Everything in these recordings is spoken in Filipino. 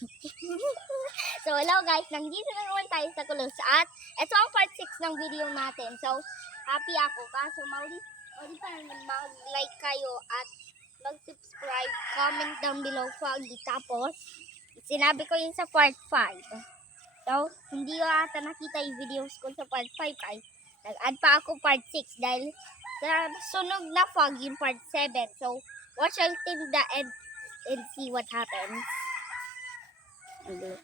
So, hello guys, nandito na naman tayo sa Kulos at ito ang part 6 ng video natin. So, happy ako kaso mauli pa naman mag-like kayo at mag-subscribe, comment down below Foggy. Tapos, sinabi ko yun sa part 5. So, hindi ko ata nakita yung videos ko sa part 5 ay nag-add pa ako part 6 dahil sa sunog na Foggy yung part 7. So, watch until the end and see what happens. Look.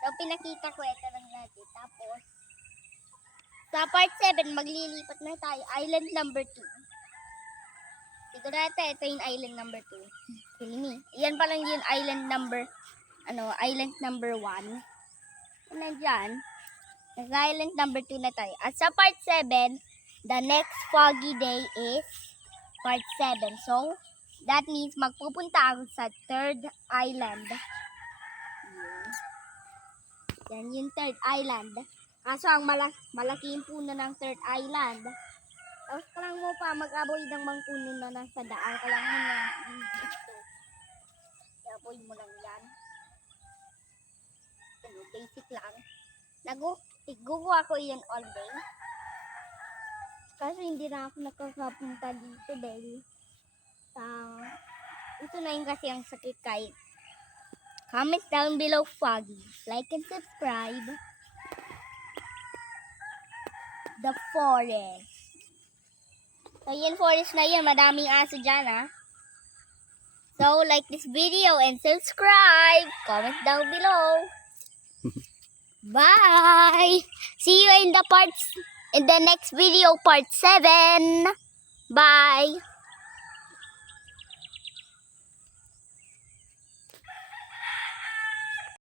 So, pinakita ko ito lang natin. Tapos, sa part 7, maglilipat na tayo. Island number 2. Sigurado ito yung island number 2. Silmi. Yan pa lang yung island number, island number 1. Nandyan. Nag-island number 2 na tayo. At sa part 7, the next foggy day is part 7. So, that means magpupunta ako sa third island. Yan yung third island. Kaso ang malaki yung puno ng third island. Tapos ka lang mo pa mag-aboy ng mga puno na nasa daan. Ka lang mo na ito. I-aboy mo lang yan. Basic lang. Igugo ako yan all day. Kaso hindi na ako nakakapunta dito dahil ito na yung kasi ang sakit kahit. Comment down below Foggy. Like and subscribe. The forest. So yan forest na yan. Madaming aso dyan ha. So like this video and subscribe. Comment down below. Bye. See you in the next video part 7. Bye.